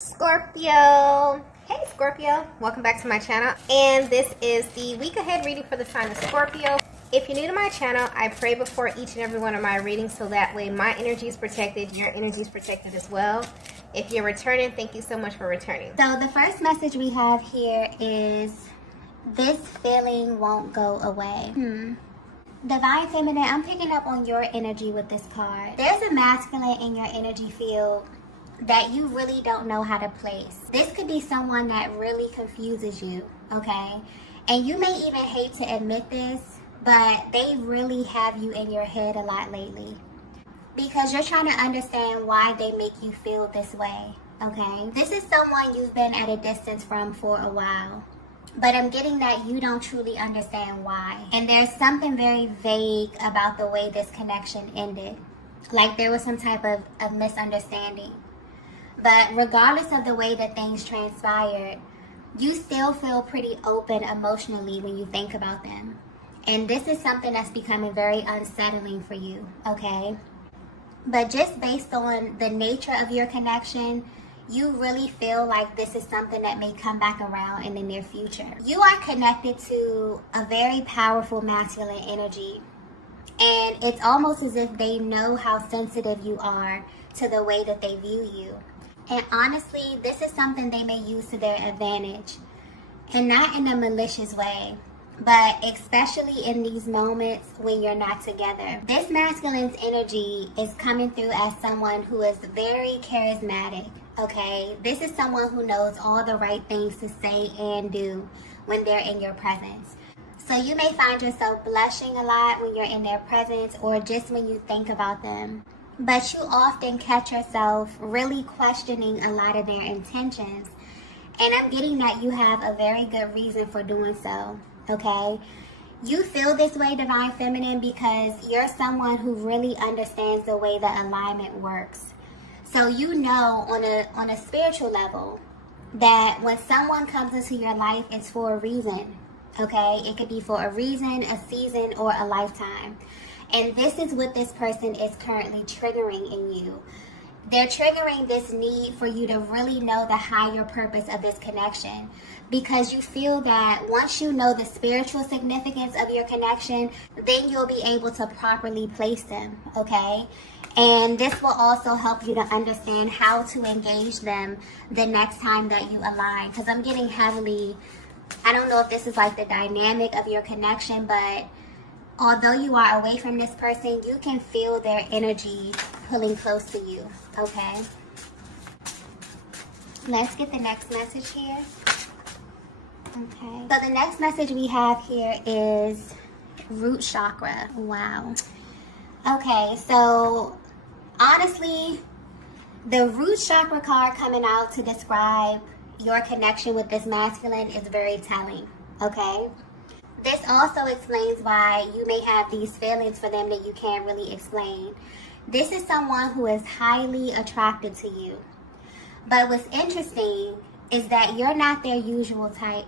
Scorpio. Hey Scorpio, welcome back to my channel, and this is the week ahead reading for the sign of Scorpio. If you're new to my channel, I pray before each and every one of my readings so that way my energy is protected, your energy is protected as well. If you're returning, thank you so much for returning. So the first message we have here is this feeling won't go away. Divine Feminine, I'm picking up on your energy with this card. There's a masculine in your energy field that you really don't know how to place. This could be someone that really confuses you, okay? And you may even hate to admit this, but they really have you in your head a lot lately because you're trying to understand why they make you feel this way, okay? This is someone you've been at a distance from for a while, but I'm getting that you don't truly understand why. And there's something very vague about the way this connection ended. Like there was some type of misunderstanding. But regardless of the way that things transpired, you still feel pretty open emotionally when you think about them. And this is something that's becoming very unsettling for you, okay? But just based on the nature of your connection, you really feel like this is something that may come back around in the near future. You are connected to a very powerful masculine energy. And it's almost as if they know how sensitive you are to the way that they view you. And honestly, this is something they may use to their advantage. And not in a malicious way, but especially in these moments when you're not together. This masculine's energy is coming through as someone who is very charismatic, okay? This is someone who knows all the right things to say and do when they're in your presence. So you may find yourself blushing a lot when you're in their presence or just when you think about them. But you often catch yourself really questioning a lot of their intentions. And I'm getting that you have a very good reason for doing so, okay? You feel this way, Divine Feminine, because you're someone who really understands the way that alignment works. So you know on a spiritual level that when someone comes into your life, it's for a reason, okay? It could be for a reason, a season, or a lifetime. And this is what this person is currently triggering in you. They're triggering this need for you to really know the higher purpose of this connection, because you feel that once you know the spiritual significance of your connection, then you'll be able to properly place them, okay? And this will also help you to understand how to engage them the next time that you align. Because I'm getting heavily, I don't know if this is like the dynamic of your connection, but although you are away from this person, you can feel their energy pulling close to you, okay? Let's get the next message here. Okay. So the next message we have here is root chakra. Wow. Okay, so honestly, the root chakra card coming out to describe your connection with this masculine is very telling, okay? This also explains why you may have these feelings for them that you can't really explain. This is someone who is highly attracted to you. But what's interesting is that you're not their usual type.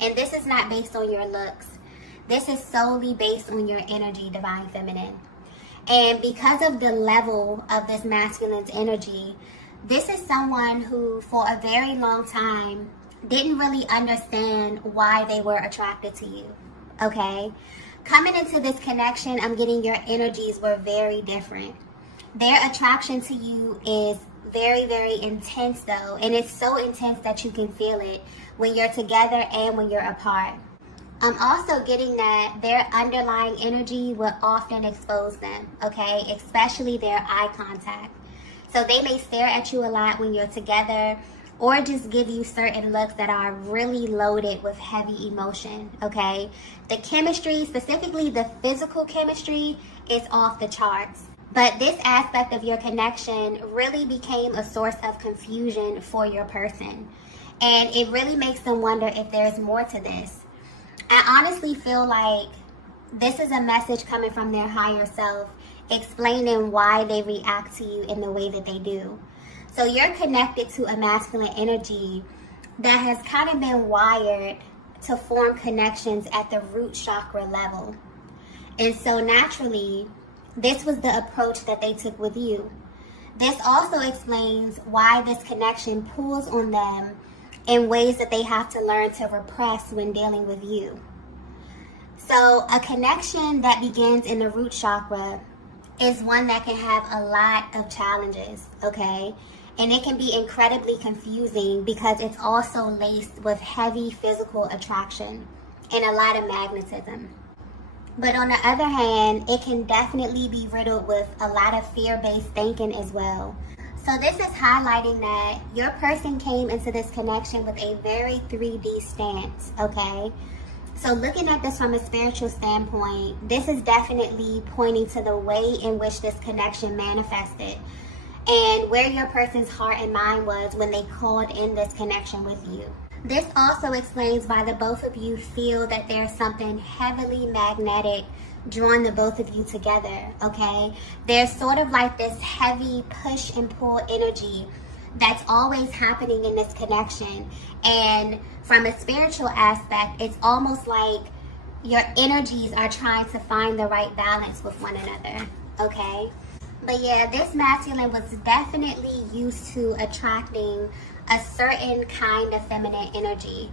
And this is not based on your looks. This is solely based on your energy, Divine Feminine. And because of the level of this masculine's energy, this is someone who for a very long time didn't really understand why they were attracted to you, okay? Coming into this connection, I'm getting your energies were very different. Their attraction to you is very, very intense though, and it's so intense that you can feel it when you're together and when you're apart. I'm also getting that their underlying energy will often expose them, okay? Especially their eye contact. So they may stare at you a lot when you're together, or just give you certain looks that are really loaded with heavy emotion, okay? The chemistry, specifically the physical chemistry, is off the charts. But this aspect of your connection really became a source of confusion for your person. And it really makes them wonder if there's more to this. I honestly feel like this is a message coming from their higher self, explaining why they react to you in the way that they do. So you're connected to a masculine energy that has kind of been wired to form connections at the root chakra level. And so naturally, this was the approach that they took with you. This also explains why this connection pulls on them in ways that they have to learn to repress when dealing with you. So a connection that begins in the root chakra is one that can have a lot of challenges, okay? And it can be incredibly confusing because it's also laced with heavy physical attraction and a lot of magnetism. But on the other hand, it can definitely be riddled with a lot of fear-based thinking as well. So this is highlighting that your person came into this connection with a very 3D stance, okay? So looking at this from a spiritual standpoint, this is definitely pointing to the way in which this connection manifested and where your person's heart and mind was when they called in this connection with you. This also explains why the both of you feel that there's something heavily magnetic drawing the both of you together, okay? There's sort of like this heavy push and pull energy that's always happening in this connection. And from a spiritual aspect, it's almost like your energies are trying to find the right balance with one another, okay? But yeah, this masculine was definitely used to attracting a certain kind of feminine energy.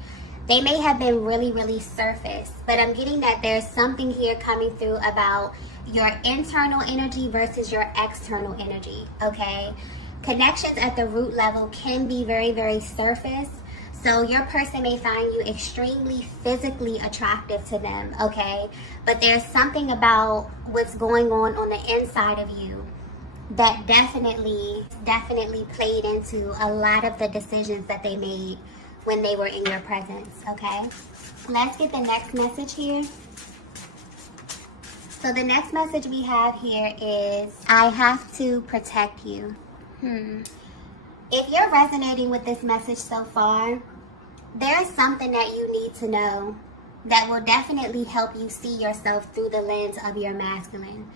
They may have been really, really surface, but I'm getting that there's something here coming through about your internal energy versus your external energy, okay? Connections at the root level can be very, very surface. So your person may find you extremely physically attractive to them, okay? But there's something about what's going on the inside of you that definitely played into a lot of the decisions that they made when they were in your presence, okay? Let's get the next message here. So the next message we have here is, I have to protect you. If you're resonating with this message so far, there's something that you need to know that will definitely help you see yourself through the lens of your masculine.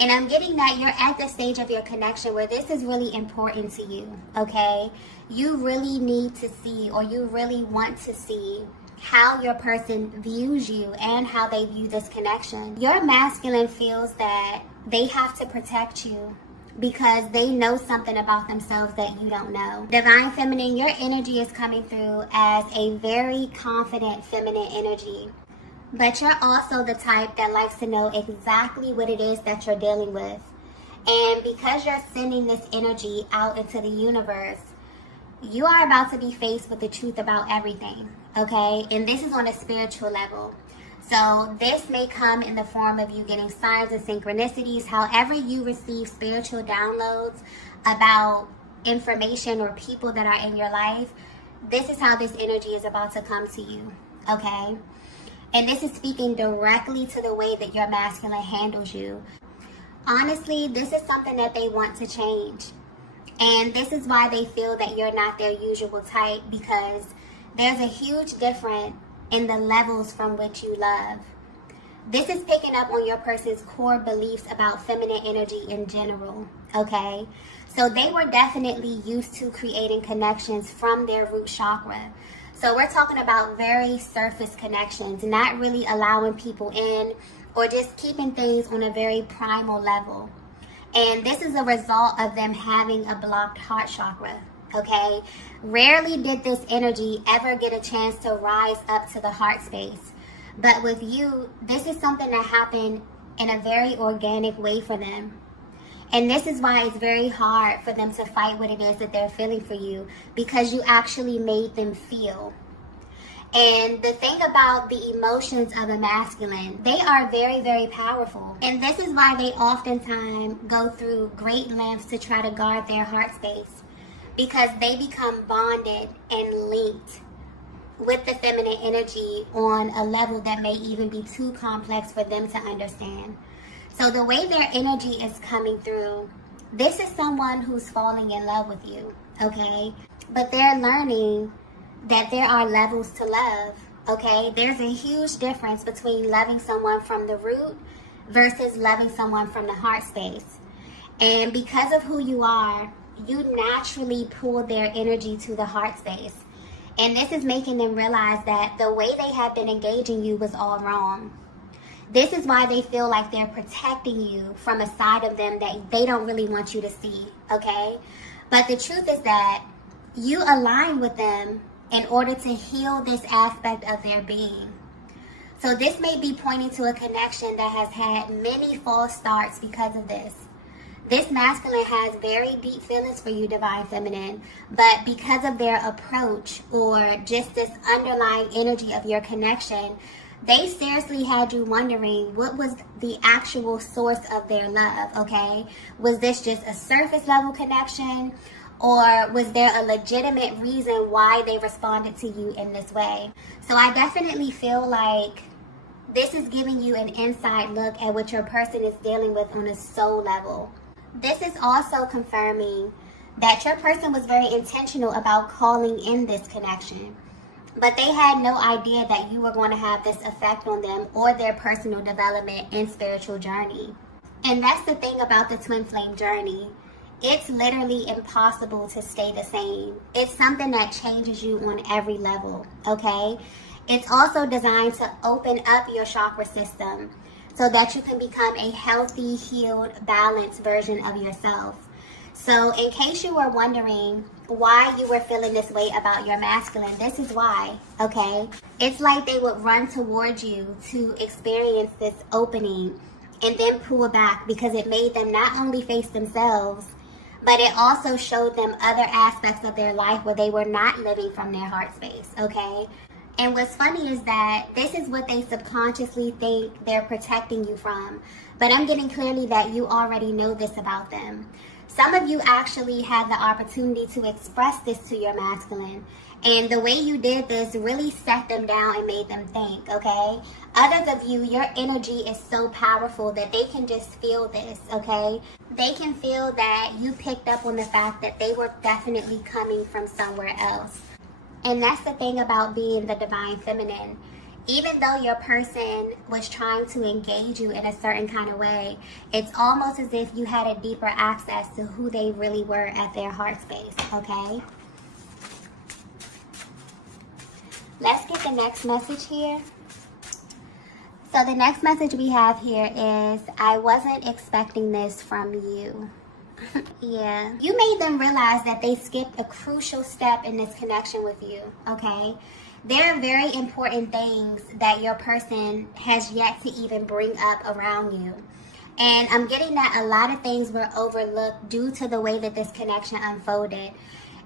And I'm getting that you're at the stage of your connection where this is really important to you, okay? You really need to see, or you really want to see, how your person views you and how they view this connection. Your masculine feels that they have to protect you because they know something about themselves that you don't know. Divine Feminine, your energy is coming through as a very confident feminine energy. But you're also the type that likes to know exactly what it is that you're dealing with. And because you're sending this energy out into the universe, you are about to be faced with the truth about everything, okay? And this is on a spiritual level. So this may come in the form of you getting signs and synchronicities. However you receive spiritual downloads about information or people that are in your life, this is how this energy is about to come to you, okay? And this is speaking directly to the way that your masculine handles you. Honestly, this is something that they want to change. And this is why they feel that you're not their usual type, because there's a huge difference in the levels from which you love. This is picking up on your person's core beliefs about feminine energy in general, okay? So they were definitely used to creating connections from their root chakra. So we're talking about very surface connections, not really allowing people in or just keeping things on a very primal level. And this is a result of them having a blocked heart chakra, okay? Rarely did this energy ever get a chance to rise up to the heart space. But with you, this is something that happened in a very organic way for them. And this is why it's very hard for them to fight what it is that they're feeling for you, because you actually made them feel. And the thing about the emotions of a masculine, they are very, very powerful. And this is why they oftentimes go through great lengths to try to guard their heart space, because they become bonded and linked with the feminine energy on a level that may even be too complex for them to understand. So the way their energy is coming through, this is someone who's falling in love with you, okay? But they're learning that there are levels to love, okay? There's a huge difference between loving someone from the root versus loving someone from the heart space. And because of who you are, you naturally pull their energy to the heart space. And this is making them realize that the way they have been engaging you was all wrong. This is why they feel like they're protecting you from a side of them that they don't really want you to see, okay? But the truth is that you align with them in order to heal this aspect of their being. So this may be pointing to a connection that has had many false starts because of this. This masculine has very deep feelings for you, Divine Feminine, but because of their approach or just this underlying energy of your connection, they seriously had you wondering what was the actual source of their love, okay? Was this just a surface level connection, or was there a legitimate reason why they responded to you in this way? So I definitely feel like this is giving you an inside look at what your person is dealing with on a soul level. This is also confirming that your person was very intentional about calling in this connection, but they had no idea that you were going to have this effect on them or their personal development and spiritual journey. And that's the thing about the twin flame journey. It's literally impossible to stay the same. It's something that changes you on every level, okay? It's also designed to open up your chakra system so that you can become a healthy, healed, balanced version of yourself. So in case you were wondering why you were feeling this way about your masculine, this is why, okay? It's like they would run towards you to experience this opening and then pull back because it made them not only face themselves, but it also showed them other aspects of their life where they were not living from their heart space, okay? And what's funny is that this is what they subconsciously think they're protecting you from. But I'm getting clearly that you already know this about them. Some of you actually had the opportunity to express this to your masculine. And the way you did this really set them down and made them think, okay? Others of you, your energy is so powerful that they can just feel this, okay? They can feel that you picked up on the fact that they were definitely coming from somewhere else. And that's the thing about being the Divine Feminine. Even though your person was trying to engage you in a certain kind of way, it's almost as if you had a deeper access to who they really were at their heart space, okay? Let's get the next message here. So the next message we have here is, I wasn't expecting this from you. Yeah, you made them realize that they skipped a crucial step in this connection with you, okay? There are very important things that your person has yet to even bring up around you. And I'm getting that a lot of things were overlooked due to the way that this connection unfolded.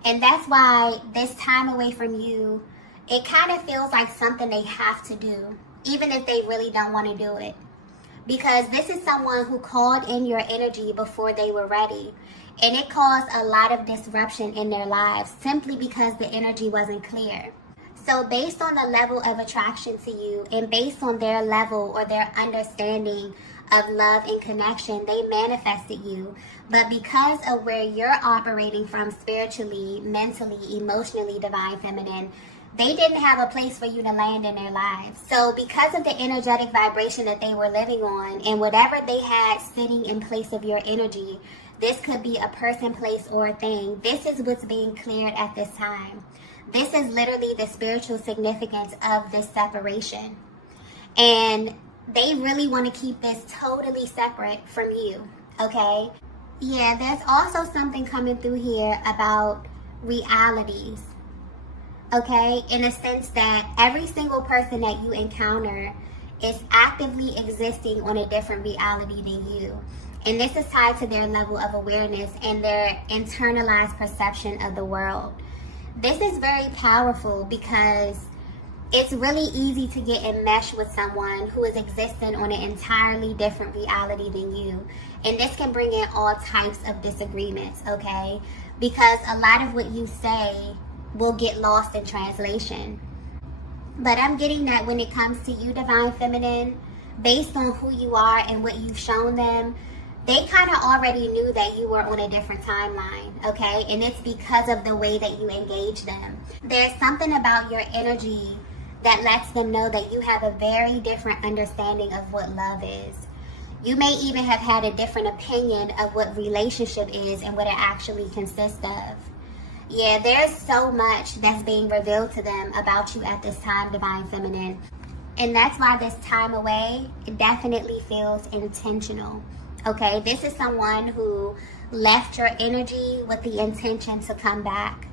And that's why this time away from you, it kind of feels like something they have to do, even if they really don't want to do it. Because this is someone who called in your energy before they were ready. And it caused a lot of disruption in their lives simply because the energy wasn't clear. So based on the level of attraction to you and based on their level or their understanding of love and connection, they manifested you. But because of where you're operating from spiritually, mentally, emotionally, Divine Feminine, they didn't have a place for you to land in their lives. So because of the energetic vibration that they were living on and whatever they had sitting in place of your energy, this could be a person, place, or a thing. This is what's being cleared at this time. This is literally the spiritual significance of this separation. And they really want to keep this totally separate from you, okay? Yeah, there's also something coming through here about realities. Okay, in a sense that every single person that you encounter is actively existing on a different reality than you. And this is tied to their level of awareness and their internalized perception of the world. This is very powerful because it's really easy to get enmeshed with someone who is existing on an entirely different reality than you. And this can bring in all types of disagreements, okay? Because a lot of what you say will get lost in translation. But I'm getting that when it comes to you, Divine Feminine, based on who you are and what you've shown them, they kind of already knew that you were on a different timeline, okay? And it's because of the way that you engage them. There's something about your energy that lets them know that you have a very different understanding of what love is. You may even have had a different opinion of what relationship is and what it actually consists of. Yeah, there's so much that's being revealed to them about you at this time, Divine Feminine. And that's why this time away, it definitely feels intentional. Okay, this is someone who left your energy with the intention to come back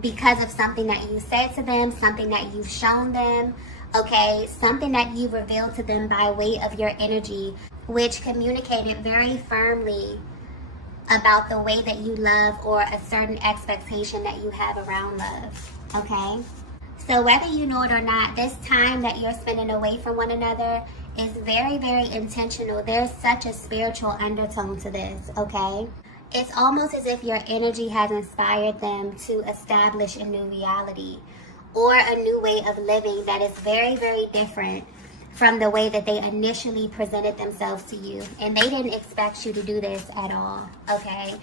because of something that you said to them, something that you've shown them, okay, something that you revealed to them by way of your energy, which communicated very firmly about the way that you love or a certain expectation that you have around love, okay? So whether you know it or not, this time that you're spending away from one another is very, very intentional. There's such a spiritual undertone to this, okay? It's almost as if your energy has inspired them to establish a new reality or a new way of living that is very, very different from the way that they initially presented themselves to you. And they didn't expect you to do this at all, okay?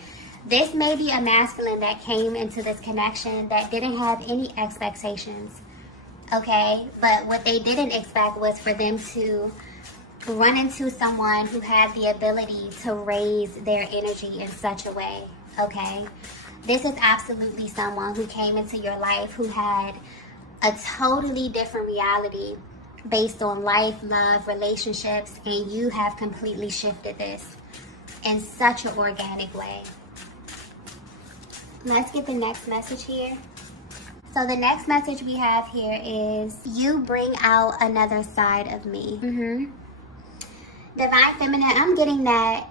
This may be a masculine that came into this connection that didn't have any expectations, okay? But what they didn't expect was for them to run into someone who had the ability to raise their energy in such a way, okay? This is absolutely someone who came into your life who had a totally different reality based on life, love, relationships, and you have completely shifted this in such an organic way. Let's get the next message here. So the next message we have here is, you bring out another side of me. Divine Feminine, I'm getting that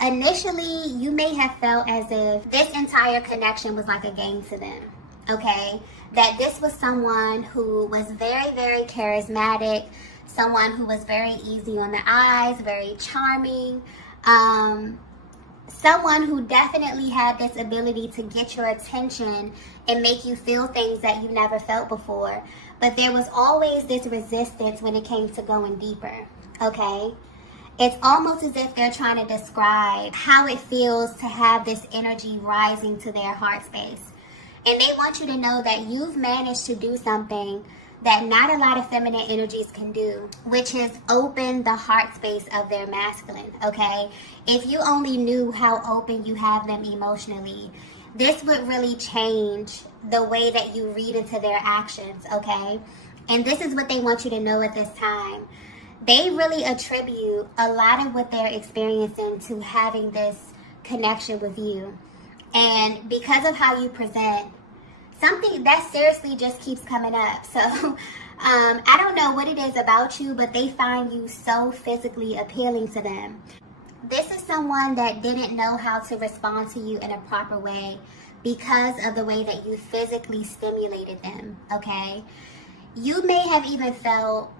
initially you may have felt as if this entire connection was like a game to them, okay? That this was someone who was very, very charismatic, someone who was very easy on the eyes, very charming, someone who definitely had this ability to get your attention and make you feel things that you never felt before. But there was always this resistance when it came to going deeper, okay? It's almost as if they're trying to describe how it feels to have this energy rising to their heart space. And they want you to know that you've managed to do something that not a lot of feminine energies can do, which is open the heart space of their masculine, okay? If you only knew how open you have them emotionally, this would really change the way that you read into their actions, okay? And this is what they want you to know at this time. They really attribute a lot of what they're experiencing to having this connection with you. And because of how you present, something that seriously just keeps coming up. So I don't know what it is about you, but they find you so physically appealing to them. This is someone that didn't know how to respond to you in a proper way because of the way that you physically stimulated them, okay? You may have even felt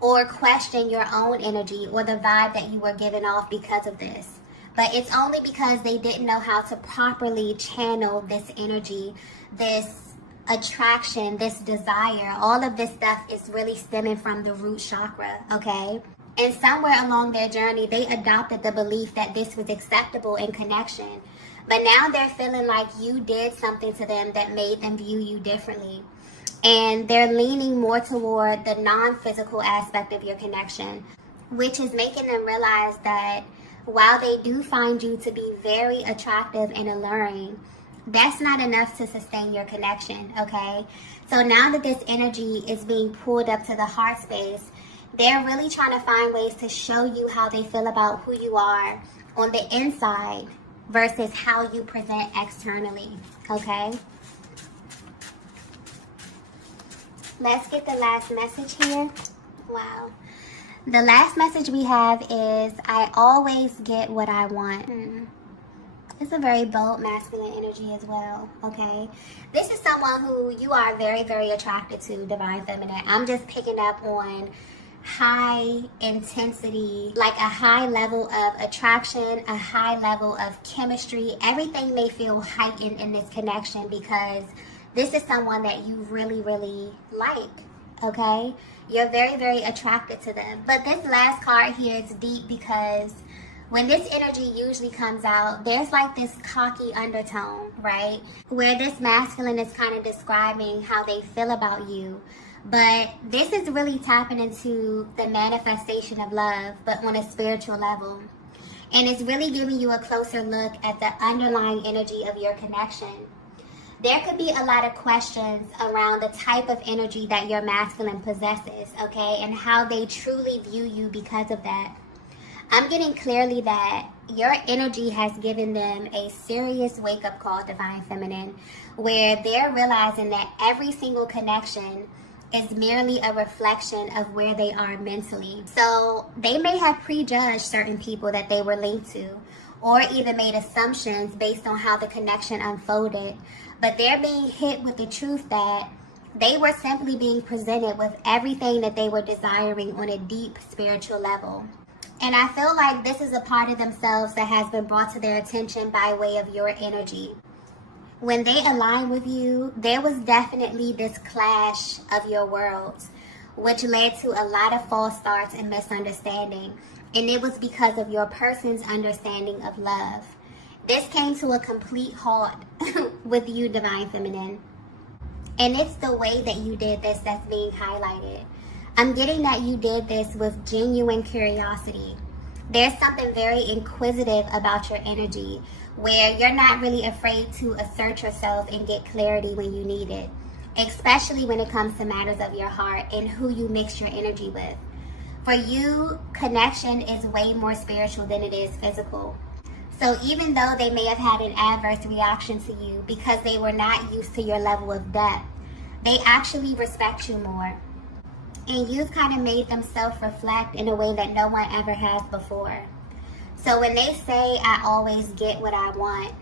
or questioned your own energy or the vibe that you were giving off because of this. But it's only because they didn't know how to properly channel this energy, this attraction, this desire. All of this stuff is really stemming from the root chakra, okay? And somewhere along their journey, they adopted the belief that this was acceptable in connection. But now they're feeling like you did something to them that made them view you differently. And they're leaning more toward the non-physical aspect of your connection, which is making them realize that while they do find you to be very attractive and alluring, that's not enough to sustain your connection, okay? So now that this energy is being pulled up to the heart space, they're really trying to find ways to show you how they feel about who you are on the inside versus how you present externally, okay? Let's get the last message here. Wow. The last message we have is, I always get what I want. It's a very bold masculine energy as well, okay? This is someone who you are very, very attracted to, Divine Feminine. I'm just picking up on high intensity, like a high level of attraction, a high level of chemistry. Everything may feel heightened in this connection because this is someone that you really, really like, okay? You're very, very attracted to them. But this last card here is deep because when this energy usually comes out, there's like this cocky undertone, right? Where this masculine is kind of describing how they feel about you. But this is really tapping into the manifestation of love, but on a spiritual level. And it's really giving you a closer look at the underlying energy of your connection. there could be a lot of questions around the type of energy that your masculine possesses, okay, and how they truly view you because of that. I'm getting clearly that your energy has given them a serious wake-up call, Divine Feminine, where they're realizing that every single connection is merely a reflection of where they are mentally. So they may have prejudged certain people that they were linked to, or even made assumptions based on how the connection unfolded. But they're being hit with the truth that they were simply being presented with everything that they were desiring on a deep spiritual level. And I feel like this is a part of themselves that has been brought to their attention by way of your energy. When they align with you, there was definitely this clash of your worlds, which led to a lot of false starts and misunderstanding. And it was because of your person's understanding of love. This came to a complete halt with you, Divine Feminine. And it's the way that you did this that's being highlighted. I'm getting that you did this with genuine curiosity. There's something very inquisitive about your energy where you're not really afraid to assert yourself and get clarity when you need it, especially when it comes to matters of your heart and who you mix your energy with. For you, connection is way more spiritual than it is physical. So even though they may have had an adverse reaction to you because they were not used to your level of depth, they actually respect you more. And you've kind of made them self-reflect in a way that no one ever has before. So when they say, I always get what I want,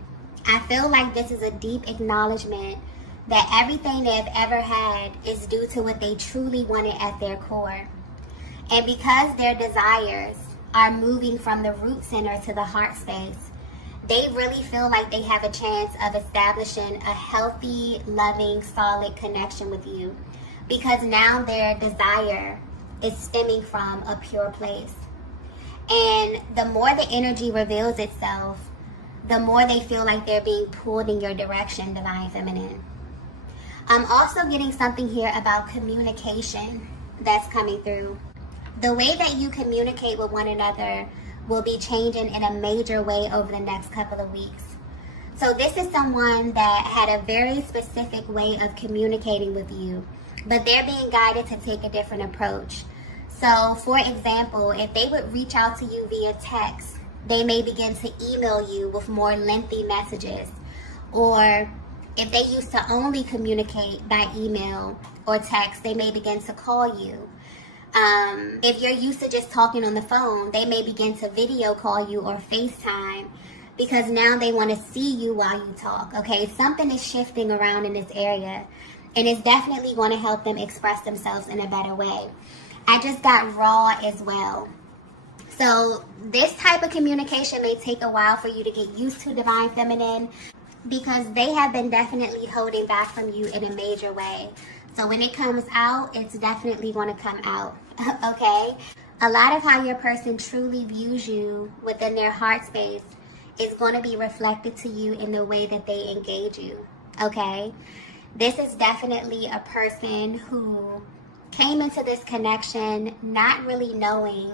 I feel like this is a deep acknowledgement that everything they've ever had is due to what they truly wanted at their core. And because their desires are moving from the root center to the heart space, they really feel like they have a chance of establishing a healthy, loving, solid connection with you. Because now their desire is stemming from a pure place. And the more the energy reveals itself, the more they feel like they're being pulled in your direction, Divine Feminine. I'm also getting something here about communication that's coming through. The way that you communicate with one another will be changing in a major way over the next couple of weeks. So this is someone that had a very specific way of communicating with you, but they're being guided to take a different approach. So for example, if they would reach out to you via text, they may begin to email you with more lengthy messages. Or if they used to only communicate by email or text, they may begin to call you. If you're used to just talking on the phone, they may begin to video call you or FaceTime because now they want to see you while you talk. Okay, something is shifting around in this area, and it's definitely going to help them express themselves in a better way. I just got raw as well. So this type of communication may take a while for you to get used to, Divine Feminine, because they have been definitely holding back from you in a major way. So when it comes out, it's definitely going to come out, okay? A lot of how your person truly views you within their heart space is going to be reflected to you in the way that they engage you, okay? This is definitely a person who came into this connection not really knowing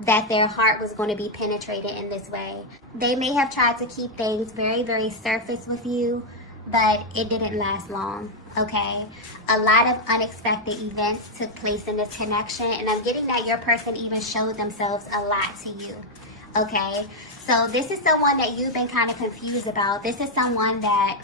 that their heart was going to be penetrated in this way. They may have tried to keep things very, very surface with you, but it didn't last long, okay? A lot of unexpected events took place in this connection, and I'm getting that your person even showed themselves a lot to you, okay? So this is someone that you've been kind of confused about. This is someone that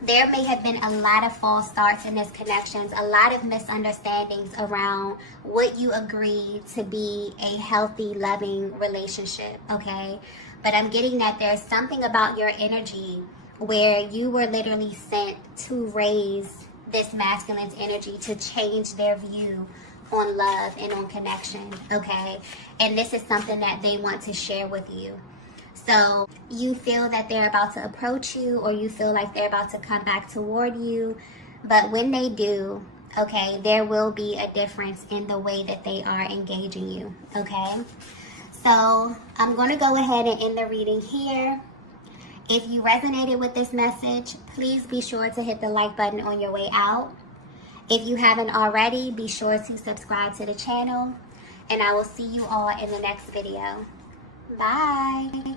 there may have been a lot of false starts in this connections, a lot of misunderstandings around what you agreed to be a healthy, loving relationship, okay? But I'm getting that there's something about your energy where you were literally sent to raise this masculine's energy to change their view on love and on connection, okay? And this is something that they want to share with you. So you feel that they're about to approach you, or you feel like they're about to come back toward you. But when they do, okay, there will be a difference in the way that they are engaging you, okay? So I'm going to go ahead and end the reading here. If you resonated with this message, please be sure to hit the like button on your way out. If you haven't already, be sure to subscribe to the channel. And I will see you all in the next video. Bye.